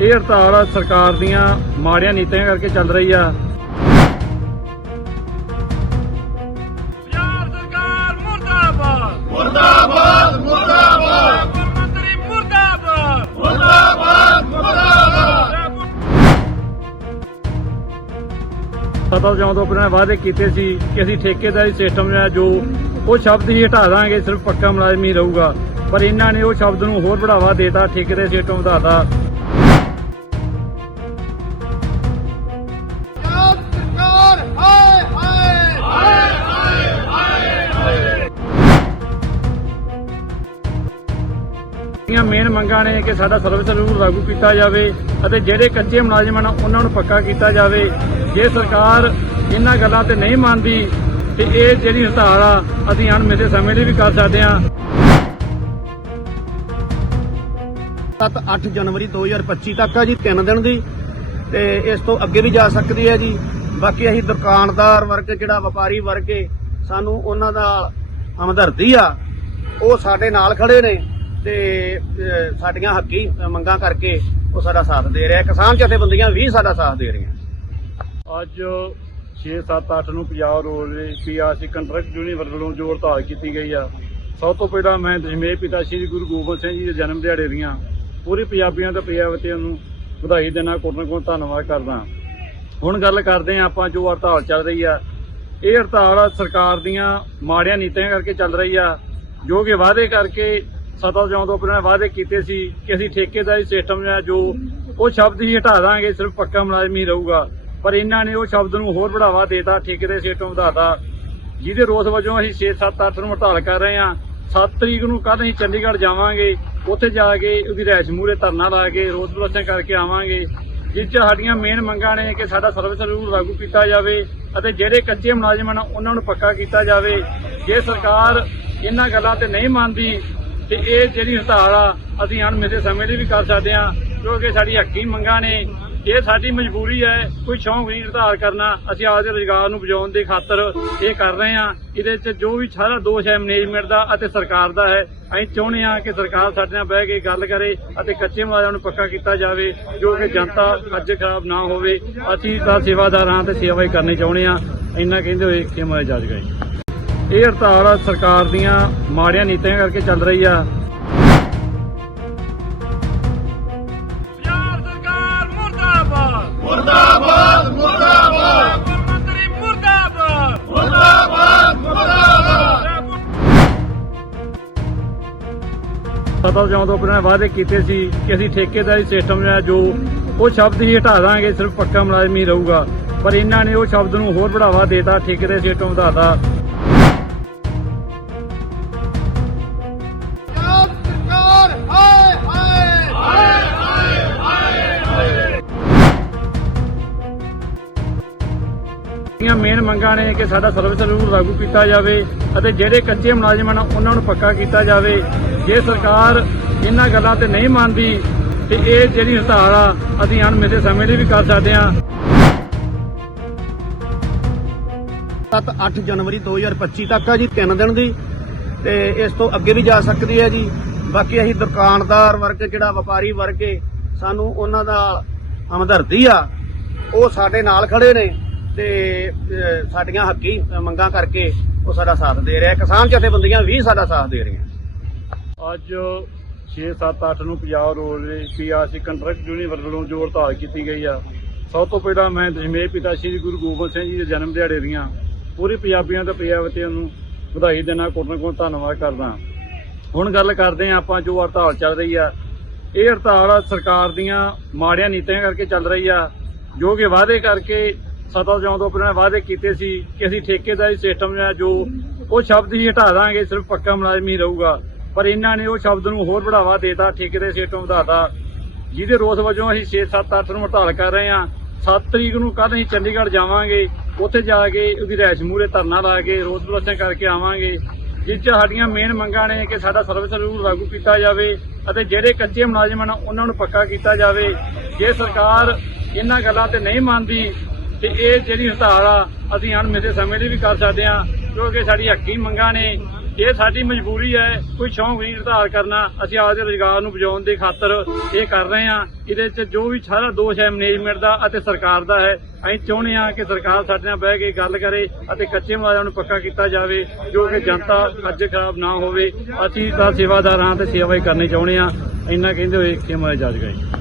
ਇਹ ਹੜਤਾਲ ਸਰਕਾਰ ਦੀਆਂ ਮਾੜੀਆਂ ਨੀਤੀਆਂ ਕਰਕੇ ਚੱਲ ਰਹੀ ਆ। ਪੰਜਾਬ ਸਰਕਾਰ ਮੁਰਦਾਬਾਦ। ਮੁਰਦਾਬਾਦ ਮੁਰਦਾਬਾਦ। ਮੁੱਖ ਮੰਤਰੀ ਮੁਰਦਾਬਾਦ। ਮੁਰਦਾਬਾਦ ਮੁਰਦਾਬਾਦ। ਸਤਾ ਜਿਉਂ ਤੋਂ ਪਹਿਲਾਂ ਵਾਅਦੇ ਕੀਤੇ ਸੀ ਕਿ ਅਸੀਂ ਠੇਕੇਦਾਰੀ ਸਿਸਟਮ ਜਿਹੜਾ ਜੋ ਉਹ ਸ਼ਬਦ ਹੀ ਹਟਾ ਦਾਂਗੇ ਸਿਰਫ ਪੱਕਾ ਮੁਲਾਜ਼ਮ ਹੀ ਰਹੂਗਾ। ਪਰ ਇਹਨਾਂ ਨੇ ਉਹ ਸ਼ਬਦ ਨੂੰ ਹੋਰ ਵਧਾਵਾ ਦੇਤਾ ਠੇਕੇਦਾਰੀ ਸਿਸਟਮ ਵਧਾਤਾ ਦੀਆਂ ਮੇਨ ਮੰਗਾਂ ਨੇ ਕਿ ਸਾਡਾ ਸਰਵਿਸ ਰੂਲ ਲਾਗੂ ਕੀਤਾ ਜਾਵੇ ਅਤੇ ਜਿਹੜੇ ਕੱਚੇ ਮੁਲਾਜ਼ਮ ਹਨ, ਉਹਨਾਂ ਨੂੰ ਪੱਕਾ ਕੀਤਾ ਜਾਵੇ। ਜੇ ਸਰਕਾਰ ਇਹਨਾਂ ਗੱਲਾਂ ਤੇ ਨਹੀਂ ਮੰਨਦੀ, ਤੇ ਇਹ ਜਿਹੜੀ ਹੜਤਾਲ ਆ, ਅਸੀਂ ਅਣਮਿੱਥੇ ਸਮੇਂ ਲਈ ਵੀ ਕਰ ਸਕਦੇ ਹਾਂ। 7-8 ਜਨਵਰੀ 2025 ਤੱਕ ਆ ਜੀ 3 ਦਿਨ ਦੀ। ਤੇ ਇਸ ਤੋਂ ਅੱਗੇ ਵੀ ਜਾ ਸਕਦੀ ਹੈ ਜੀ। ਬਾਕੀ ਅਸੀਂ ਦੁਕਾਨਦਾਰ ਵਰਗ, ਜਿਹੜਾ ਵਪਾਰੀ ਵਰਗ ਏ, ਸਾਨੂੰ ਉਹਨਾਂ ਦਾ ਹਮਦਰਦੀ ਆ। ਉਹ ਸਾਡੇ ਨਾਲ ਖੜੇ ਨੇ ਤੇ ਸਾਡੀਆਂ ਹੱਕੀ ਮੰਗਾਂ ਕਰਕੇ ਉਹ ਸਾਡਾ ਸਾਥ ਦੇ ਰਿਹਾ। ਕਿਸਾਨ ਜਥੇਬੰਦੀਆਂ ਵੀ ਸਾਡਾ ਸਾਥ ਦੇ ਰਹੀਆਂ। ਅੱਜ 6 7 8 ਨੂੰ ਪੰਜਾਬ ਰੋਡਵੇ ਪੀਆਰਸੀ ਕੰਟਰੈਕਟ ਯੂਨੀਵਰ ਵੱਲੋਂ ਜੋ ਹੜਤਾਲ ਕੀਤੀ ਗਈ ਆ। ਸਭ ਤੋਂ ਪਹਿਲਾਂ ਮੈਂ ਦਸ਼ਮੇਸ਼ ਪਿਤਾ ਸ੍ਰੀ ਗੁਰੂ ਗੋਬਿੰਦ ਸਿੰਘ ਜੀ ਦੇ ਜਨਮ ਦਿਹਾੜੇ ਦੀਆਂ ਪੂਰੀ ਪੰਜਾਬੀਆਂ ਤੇ ਪੰਜਾਬਤੀਆਂ ਨੂੰ ਵਧਾਈ ਦੇਣਾ ਕੋਟਨ ਕੋਟ ਧੰਨਵਾਦ ਕਰਦਾ। ਹੁਣ ਗੱਲ ਕਰਦੇ ਹਾਂ ਆਪਾਂ ਜੋ ਹੜਤਾਲ ਚੱਲ ਰਹੀ ਆ। ਇਹ ਹੜਤਾਲ ਸਰਕਾਰ ਦੀਆਂ ਮਾੜੀਆਂ ਨੀਤੀਆਂ ਕਰਕੇ ਚੱਲ ਰਹੀ ਆ, ਜੋ ਕਿ ਵਾਅਦੇ ਕਰਕੇ ਸਤਾ ਜਿਉਂ ਤੋਂ ਪਹਿਲਾਂ ਵਾਅਦੇ ਕੀਤੇ ਸੀ ਕਿ ਅਸੀਂ ਠੇਕੇਦਾਰੀ ਸਿਸਟਮ ਜਾਂ ਜੋ ਉਹ ਸ਼ਬਦ ਹੀ ਹਟਾ ਦਾਂਗੇ, ਸਿਰਫ ਪੱਕਾ ਮੁਲਾਜ਼ਮ ਹੀ ਰਹੂਗਾ। ਪਰ ਇਹਨਾਂ ਨੇ ਉਹ ਸ਼ਬਦ ਨੂੰ ਹੋਰ ਵਧਾਵਾ ਦੇਤਾ, ਠੇਕੇਦਾਰੀ ਸਿਸਟਮ ਵਧਾਤਾ ਜਿਹਦੇ ਰੋਸ ਵਜੋਂ ਅਸੀਂ 6 7 8 ਨੂੰ ਹੜਤਾਲ ਕਰ ਰਹੇ ਹਾਂ। 7 ਤਰੀਕ ਨੂੰ ਕੱਲ੍ਹ ਅਸੀਂ ਚੰਡੀਗੜ੍ਹ ਜਾਵਾਂਗੇ, ਉੱਥੇ ਜਾ ਕੇ ਉਹਦੀ ਰੈਸ਼ ਮੂਹਰੇ ਧਰਨਾ ਲਾ ਕੇ ਰੋਸ ਪ੍ਰਦਰਸ਼ਨ ਕਰਕੇ ਆਵਾਂਗੇ। ਜਿਸ 'ਚ ਸਾਡੀਆਂ ਮੇਨ ਮੰਗਾਂ ਨੇ ਕਿ ਸਾਡਾ ਸਰਵਿਸ ਰੂਲ ਲਾਗੂ ਕੀਤਾ ਜਾਵੇ ਅਤੇ ਜਿਹੜੇ ਕੱਚੇ ਮੁਲਾਜ਼ਮ ਹਨ, ਉਹਨਾਂ ਨੂੰ ਪੱਕਾ ਕੀਤਾ ਜਾਵੇ। ਜੇ ਸਰਕਾਰ ਇਹਨਾਂ ਗੱਲਾਂ ਤੇ ਨਹੀਂ ਮੰਨਦੀ, ਤੇ ਇਹ ਜਿਹੜੀ ਹੜਤਾਲ ਆ, ਅਸੀਂ ਅਣਮਿੱਥੇ ਸਮੇਂ ਲਈ ਵੀ ਕਰ ਸਕਦੇ ਹਾਂ, ਕਿਉਂਕਿ ਸਾਡੀ ਹੱਕੀ ਮੰਗਾਂ ਨੇ। ਇਹ ਸਾਡੀ ਮਜਬੂਰੀ ਹੈ, ਕੋਈ ਸ਼ੌਂਕ ਨਹੀਂ ਹੜਤਾਲ ਕਰਨਾ। ਅਸੀਂ ਆਪਦੇ ਰੁਜ਼ਗਾਰ ਨੂੰ ਬਚਾਉਣ ਦੇ ਖਾਤਰ ਇਹ ਕਰ ਰਹੇ ਹਾਂ। ਇਹਦੇ 'ਚ ਜੋ ਵੀ ਸਾਰਾ ਦੋਸ਼ ਹੈ ਮੈਨੇਜਮੈਂਟ ਦਾ ਅਤੇ ਸਰਕਾਰ ਦਾ ਹੈ, ਅਸੀਂ ਚਾਹੁੰਦੇ ਹਾਂ ਕਿ ਸਰਕਾਰ ਸਾਡੇ ਨਾਲ ਬਹਿ ਕੇ ਗੱਲ ਕਰੇ ਅਤੇ ਕੱਚੇ ਮੁਲਾਜ਼ਮਾਂ ਨੂੰ ਪੱਕਾ ਕੀਤਾ ਜਾਵੇ, ਜੋ ਕਿ ਜਨਤਾ ਅੱਜ ਖਰਾਬ ਨਾ ਹੋਵੇ। ਅਸੀਂ ਤਾਂ ਸੇਵਾਦਾਰਾਂ ਤੇ ਸੇਵਾ ਹੀ ਕਰਨੀ ਚਾਹੁੰਦੇ ਹਾਂ। ਇੰਨਾ ਕਹਿੰਦੇ ਹੋਏ ਕਿ ਮੈਂ ਜੱਜ ਗਈ ਇਹ ਹੜਤਾਲ ਸਰਕਾਰ ਦੀਆਂ ਮਾੜੀਆਂ ਨੀਤੀਆਂ ਕਰਕੇ ਚੱਲ ਰਹੀ ਆ। ਸਤਾ ਜਿਉਂ ਤੋਂ ਪਹਿਲਾਂ ਵਾਅਦੇ ਕੀਤੇ ਸੀ ਕਿ ਅਸੀਂ ਠੇਕੇਦਾਰੀ ਸਿਸਟਮ ਜਿਹੜਾ ਜੋ ਉਹ ਸ਼ਬਦ ਹੀ ਹਟਾ ਦਾਂਗੇ, ਸਿਰਫ ਪੱਕਾ ਮੁਲਾਜ਼ਮ ਹੀ ਰਹੂਗਾ। ਪਰ ਇਹਨਾਂ ਨੇ ਉਹ ਸ਼ਬਦ ਨੂੰ ਹੋਰ ਵਧਾਵਾ ਦੇਤਾ, ਠੇਕੇਦਾਰੀ ਸਿਸਟਮ ਵਧਾਤਾ। ਦੀਆਂ ਮੇਨ ਮੰਗਾਂ ਨੇ ਕਿ ਸਾਡਾ ਸਰਵਿਸ ਰੂਲ ਲਾਗੂ ਕੀਤਾ ਜਾਵੇ ਅਤੇ ਜਿਹੜੇ ਕੱਚੇ ਮੁਲਾਜ਼ਮ ਹਨ, ਉਹਨਾਂ ਨੂੰ ਪੱਕਾ ਕੀਤਾ ਜਾਵੇ। ਜੇ ਸਰਕਾਰ ਇਹਨਾਂ ਗੱਲਾਂ ਤੇ ਨਹੀਂ ਮੰਨਦੀ, ਤੇ ਇਹ ਜਿਹੜੀ ਹੜਤਾਲ ਆ, ਅਸੀਂ ਅਣਮਿੱਥੇ ਸਮੇਂ ਲਈ ਵੀ ਕਰ ਸਕਦੇ ਹਾਂ। 7-8 ਜਨਵਰੀ 2025 ਤੱਕ ਆ ਜੀ 3 ਦਿਨ ਦੀ, ਤੇ ਇਸ ਤੋਂ ਅੱਗੇ ਵੀ ਜਾ ਸਕਦੀ ਹੈ ਜੀ। ਬਾਕੀ ਅਸੀਂ ਦੁਕਾਨਦਾਰ ਵਰਗ, ਜਿਹੜਾ ਵਪਾਰੀ ਵਰਗ ਏ, ਸਾਨੂੰ ਉਹਨਾਂ ਦਾ ਹਮਦਰਦੀ ਆ। ਉਹ ਸਾਡੇ ਨਾਲ ਖੜੇ ਨੇ, ਤੇ ਸਾਡੀਆਂ ਹੱਕੀ ਮੰਗਾਂ ਕਰਕੇ ਉਹ ਸਾਡਾ ਸਾਥ ਦੇ ਰਿਹਾ। ਕਿਸਾਨ ਜਥੇਬੰਦੀਆਂ ਵੀ ਸਾਡਾ ਸਾਥ ਦੇ ਰਹੀਆਂ। ਅੱਜ 6 7 8 ਨੂੰ Punjab roadway PRC contract union ਵੱਲੋਂ ਜੋ ਹੜਤਾਲ ਕੀਤੀ ਗਈ ਆ। ਸਭ ਤੋਂ ਪਹਿਲਾਂ ਮੈਂ ਦਸ਼ਮੇਸ਼ ਪਿਤਾ ਸ੍ਰੀ ਗੁਰੂ ਗੋਬਿੰਦ ਸਿੰਘ ਜੀ ਦੇ ਜਨਮ ਦਿਹਾੜੇ ਦੀਆਂ ਪੂਰੀ ਪੰਜਾਬੀਆਂ ਤੇ ਪੰਜਾਬਤੀਆਂ ਨੂੰ ਵਧਾਈ ਦੇਣਾ ਕੋਟਨ ਕੋਟ ਧੰਨਵਾਦ ਕਰਦਾ। ਹੁਣ ਗੱਲ ਕਰਦੇ ਹਾਂ ਆਪਾਂ ਜੋ ਹੜਤਾਲ ਚੱਲ ਰਹੀ ਆ। ਇਹ ਹੜਤਾਲ ਸਰਕਾਰ ਦੀਆਂ ਮਾੜੀਆਂ ਨੀਤੀਆਂ ਕਰਕੇ ਚੱਲ ਰਹੀ ਆ, ਜੋ ਕਿ ਵਾਅਦੇ ਕਰਕੇ ਸਤਾ ਜਿਉਂ ਤੋਂ ਪਹਿਲਾਂ ਵਾਅਦੇ ਕੀਤੇ ਸੀ ਕਿ ਅਸੀਂ ਠੇਕੇਦਾਰੀ ਸਿਸਟਮ ਜਿਹੜਾ ਜੋ ਉਹ ਸ਼ਬਦ ਹੀ ਹਟਾ ਦਾਂਗੇ, ਸਿਰਫ ਪੱਕਾ ਮੁਲਾਜ਼ਮ ਹੀ ਰਹੂਗਾ। ਪਰ ਇਹਨਾਂ ਨੇ ਉਹ ਸ਼ਬਦ ਨੂੰ ਹੋਰ ਵਧਾਵਾ ਦੇਤਾ ਠੇਕੇ ਠੇਕੇਦਾਰੀ ਸਿਸਟਮ ਵਧਾਤਾ। ਜਿਹਦੇ ਰੋਸ ਵਜੋਂ ਅਸੀਂ 6 7 8 ਨੂੰ ਹੜਤਾਲ ਕਰ ਰਹੇ ਹਾਂ। 7 ਤਰੀਕ ਨੂੰ ਕੱਲ੍ਹ ਅਸੀਂ ਚੰਡੀਗੜ੍ਹ ਜਾਵਾਂਗੇ। ਉੱਥੇ ਜਾ ਕੇ ਉਹਦੀ ਰੈਸ਼ ਮੂਹਰੇ ਧਰਨਾ ਲਾ ਕੇ ਰੋਸ ਪ੍ਰਦਰਸ਼ਨ ਕਰਕੇ ਆਵਾਂਗੇ। ਜਿਸ 'ਚ ਸਾਡੀਆਂ ਮੇਨ ਮੰਗਾਂ ਨੇ ਕਿ ਸਾਡਾ ਸਰਵਿਸ ਰੂਲ ਲਾਗੂ ਕੀਤਾ ਜਾਵੇ ਅਤੇ ਜਿਹੜੇ ਕੱਚੇ ਮੁਲਾਜ਼ਮ ਹਨ, ਉਹਨਾਂ ਨੂੰ ਪੱਕਾ ਕੀਤਾ ਜਾਵੇ। ਜੇ ਸਰਕਾਰ ਇਹਨਾਂ ਗੱਲਾਂ ਤੇ ਨਹੀਂ ਮੰਨਦੀ, ਤੇ ਇਹ ਜਿਹੜੀ ਹੜਤਾਲ ਆ, ਅਸੀਂ ਅਣਮਿੱਥੇ ਸਮੇਂ ਲਈ ਵੀ ਕਰ ਸਕਦੇ ਹਾਂ, ਕਿਉਂਕਿ ਸਾਡੀ ਹੱਕੀ ਮੰਗਾਂ ਨੇ। ਇਹ ਸਾਡੀ ਮਜਬੂਰੀ ਹੈ, ਕੋਈ ਸ਼ੌਂਕ ਨਹੀਂ ਨਿਰਧਾਰ ਕਰਨਾ। ਅਸੀਂ ਆਪਦੇ ਰੁਜ਼ਗਾਰ ਨੂੰ ਬਚਾਉਣ ਦੀ ਖਾਤਰ ਇਹ ਕਰ ਰਹੇ ਹਾਂ। ਇਹਦੇ 'ਚ ਜੋ ਵੀ ਸਾਰਾ ਦੋਸ਼ ਹੈ ਮੈਨੇਜਮੈਂਟ ਦਾ ਅਤੇ ਸਰਕਾਰ ਦਾ ਹੈ, ਅਸੀਂ ਚਾਹੁੰਦੇ ਹਾਂ ਕਿ ਸਰਕਾਰ ਸਾਡੇ ਨਾਲ ਬਹਿ ਕੇ ਗੱਲ ਕਰੇ ਅਤੇ ਕੱਚੇ ਮੁਲਾਜ਼ਮਾਂ ਨੂੰ ਪੱਕਾ ਕੀਤਾ ਜਾਵੇ, ਜੋ ਕਿ ਜਨਤਾ ਅੱਜ ਖਰਾਬ ਨਾ ਹੋਵੇ। ਅਸੀਂ ਤਾਂ ਸੇਵਾਦਾਰ ਹਾਂ ਤੇ ਸੇਵਾ ਹੀ ਕਰਨੀ ਚਾਹੁੰਦੇ ਹਾਂ। ਇੰਨਾ ਕਹਿੰਦੇ ਹੋਏ ਕਿ ਮੈਂ ਜੱਜ ਗਈ